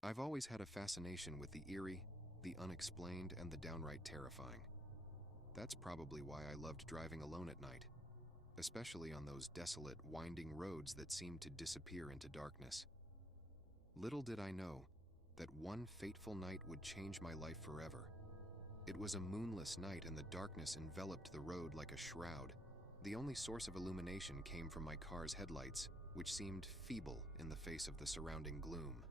I've always had a fascination with the eerie, the unexplained, and the downright terrifying. That's probably why I loved driving alone at night, especially on those desolate, winding roads that seemed to disappear into darkness. Little did I know that one fateful night would change my life forever. It was a moonless night and the darkness enveloped the road like a shroud. The only source of illumination came from my car's headlights, which seemed feeble in the face of the surrounding gloom.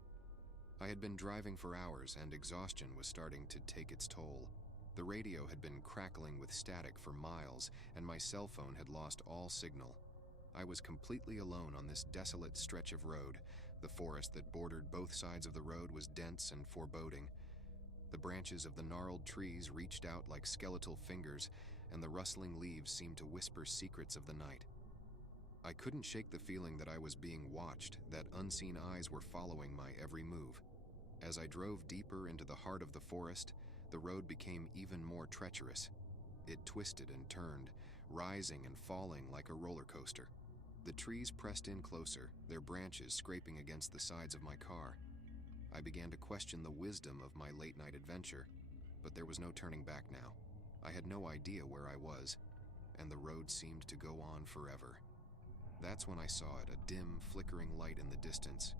I had been driving for hours and exhaustion was starting to take its toll. The radio had been crackling with static for miles and my cell phone had lost all signal. I was completely alone on this desolate stretch of road. The forest that bordered both sides of the road was dense and foreboding. The branches of the gnarled trees reached out like skeletal fingers, and the rustling leaves seemed to whisper secrets of the night. I couldn't shake the feeling that I was being watched, that unseen eyes were following my every move. As I drove deeper into the heart of the forest, the road became even more treacherous. It twisted and turned, rising and falling like a roller coaster. The trees pressed in closer, their branches scraping against the sides of my car. I began to question the wisdom of my late-night adventure, but there was no turning back now. I had no idea where I was, and the road seemed to go on forever. That's when I saw it, a dim, flickering light in the distance.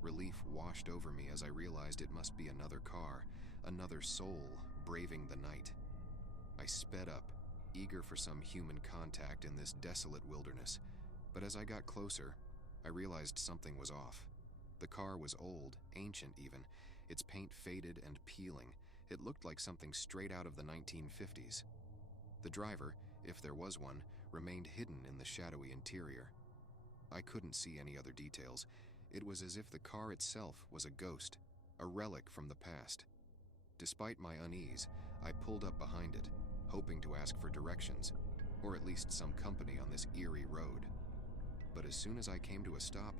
Relief washed over me as I realized it must be another car, another soul braving the night. I sped up, eager for some human contact in this desolate wilderness, but as I got closer, I realized something was off. The car was old, ancient even, its paint faded and peeling. It looked like something straight out of the 1950s. The driver, if there was one, remained hidden in the shadowy interior. I couldn't see any other details. It was as if the car itself was a ghost, a relic from the past. Despite my unease, I pulled up behind it, hoping to ask for directions, or at least some company on this eerie road. But as soon as I came to a stop,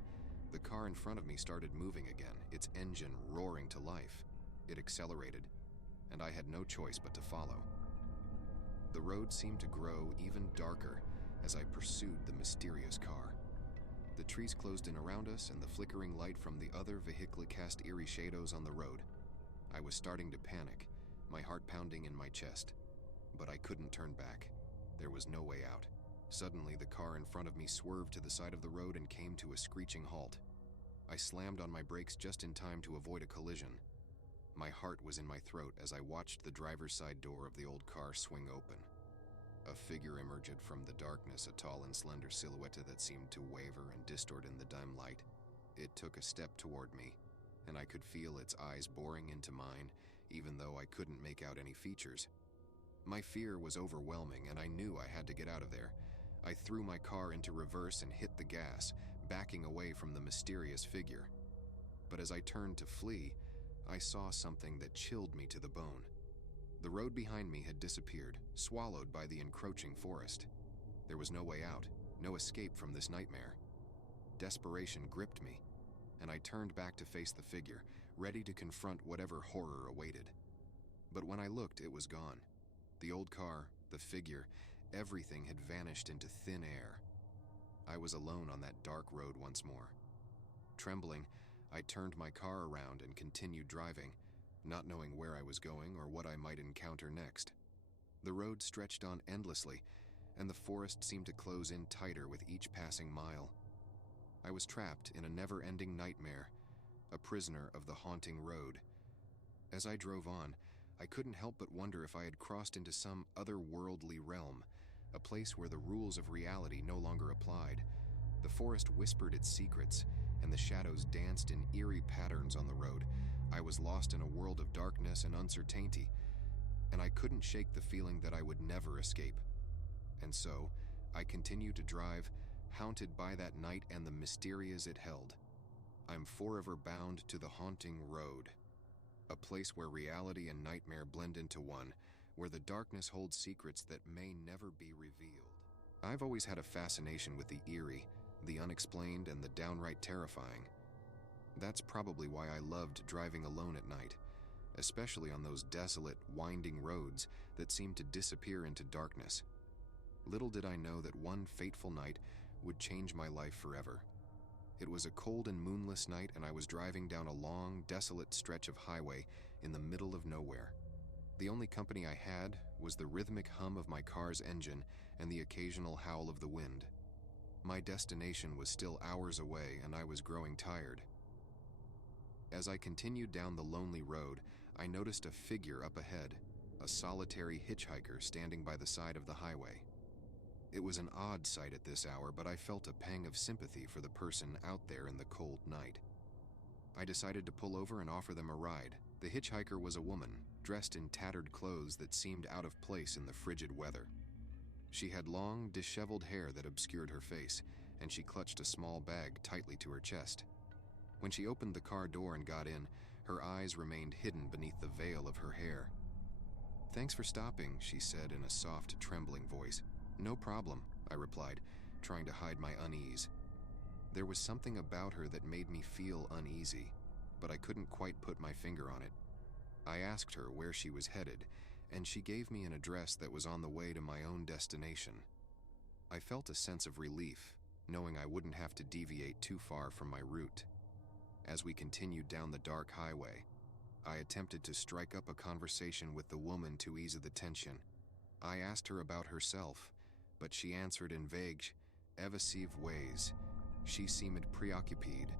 the car in front of me started moving again, its engine roaring to life. It accelerated, and I had no choice but to follow. The road seemed to grow even darker as I pursued the mysterious car. The trees closed in around us, and the flickering light from the other vehicle cast eerie shadows on the road. I was starting to panic, my heart pounding in my chest. But I couldn't turn back. There was no way out. Suddenly, the car in front of me swerved to the side of the road and came to a screeching halt. I slammed on my brakes just in time to avoid a collision. My heart was in my throat as I watched the driver's side door of the old car swing open. A figure emerged from the darkness, a tall and slender silhouette that seemed to waver and distort in the dim light. It took a step toward me, and I could feel its eyes boring into mine, even though I couldn't make out any features. My fear was overwhelming, and I knew I had to get out of there. I threw my car into reverse and hit the gas, backing away from the mysterious figure. But as I turned to flee, I saw something that chilled me to the bone. The road behind me had disappeared, swallowed by the encroaching forest. There was no way out, no escape from this nightmare. Desperation gripped me, and I turned back to face the figure, ready to confront whatever horror awaited. But when I looked, it was gone. The old car, the figure, everything had vanished into thin air. I was alone on that dark road once more. Trembling, I turned my car around and continued driving, not knowing where I was going or what I might encounter next. The road stretched on endlessly, and the forest seemed to close in tighter with each passing mile. I was trapped in a never-ending nightmare, a prisoner of the haunting road. As I drove on, I couldn't help but wonder if I had crossed into some otherworldly realm, a place where the rules of reality no longer applied. The forest whispered its secrets, and the shadows danced in eerie patterns on the road. I was lost in a world of darkness and uncertainty, and I couldn't shake the feeling that I would never escape. And so, I continued to drive, haunted by that night and the mysteries it held. I'm forever bound to the haunting road, a place where reality and nightmare blend into one, where the darkness holds secrets that may never be revealed. I've always had a fascination with the eerie, the unexplained, and the downright terrifying. That's probably why I loved driving alone at night, especially on those desolate, winding roads that seemed to disappear into darkness. Little did I know that one fateful night would change my life forever. It was a cold and moonless night, and I was driving down a long, desolate stretch of highway in the middle of nowhere. The only company I had was the rhythmic hum of my car's engine and the occasional howl of the wind. My destination was still hours away, and I was growing tired. As I continued down the lonely road, I noticed a figure up ahead, a solitary hitchhiker standing by the side of the highway. It was an odd sight at this hour, but I felt a pang of sympathy for the person out there in the cold night. I decided to pull over and offer them a ride. The hitchhiker was a woman, dressed in tattered clothes that seemed out of place in the frigid weather. She had long, disheveled hair that obscured her face, and she clutched a small bag tightly to her chest. When she opened the car door and got in, her eyes remained hidden beneath the veil of her hair. "Thanks for stopping," she said in a soft, trembling voice. "No problem," I replied, trying to hide my unease. There was something about her that made me feel uneasy, but I couldn't quite put my finger on it. I asked her where she was headed, and she gave me an address that was on the way to my own destination. I felt a sense of relief, knowing I wouldn't have to deviate too far from my route. As we continued down the dark highway, I attempted to strike up a conversation with the woman to ease the tension. I asked her about herself, but she answered in vague, evasive ways. She seemed preoccupied,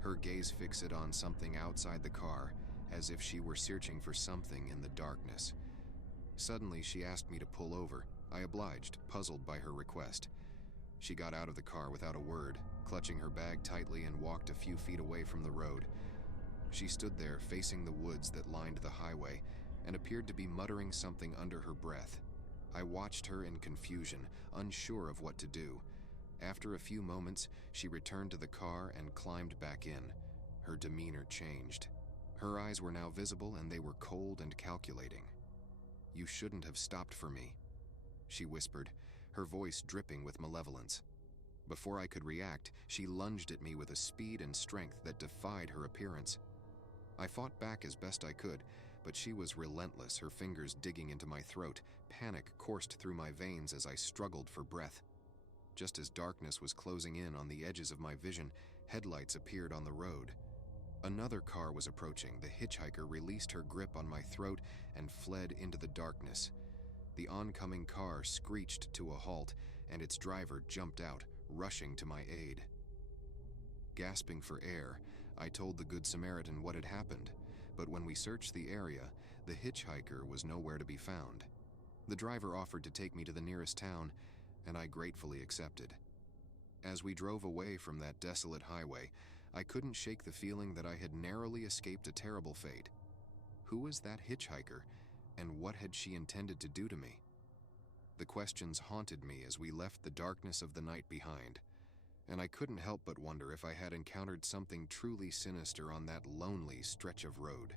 her gaze fixed on something outside the car, as if she were searching for something in the darkness. Suddenly, she asked me to pull over. I obliged, puzzled by her request. She got out of the car without a word, clutching her bag tightly, and walked a few feet away from the road. She stood there, facing the woods that lined the highway, and appeared to be muttering something under her breath. I watched her in confusion, unsure of what to do. After a few moments, she returned to the car and climbed back in. Her demeanor changed. Her eyes were now visible, and they were cold and calculating. "You shouldn't have stopped for me," she whispered, her voice dripping with malevolence. Before I could react, she lunged at me with a speed and strength that defied her appearance. I fought back as best I could, but she was relentless, her fingers digging into my throat. Panic coursed through my veins as I struggled for breath. Just as darkness was closing in on the edges of my vision, headlights appeared on the road. Another car was approaching. The hitchhiker released her grip on my throat and fled into the darkness. The oncoming car screeched to a halt, and its driver jumped out, rushing to my aid. Gasping for air, I told the Good Samaritan what had happened, but when we searched the area, the hitchhiker was nowhere to be found. The driver offered to take me to the nearest town, and I gratefully accepted. As we drove away from that desolate highway, I couldn't shake the feeling that I had narrowly escaped a terrible fate. Who was that hitchhiker, and what had she intended to do to me? The questions haunted me as we left the darkness of the night behind, and I couldn't help but wonder if I had encountered something truly sinister on that lonely stretch of road.